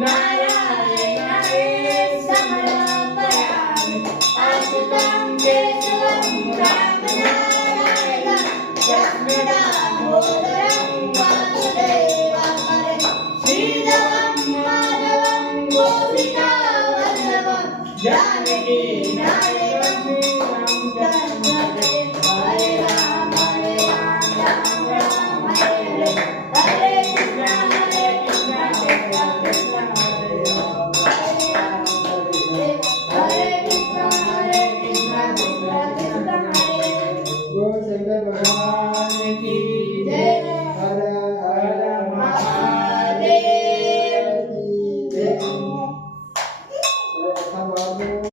नारायण हरे समर्पयामि अच्युतं केशवं रामनारायणं दामोदरं वासुदेवं हरे श्रीधरं माधवं गोपिकावल्लभं जानकी नायकं हरे राम राम राम हरे हरे हरे कृष्ण कृष्ण कृष्ण हरे कृष्ण कृष्ण कृष्ण हरे। गो शंकर भगवान की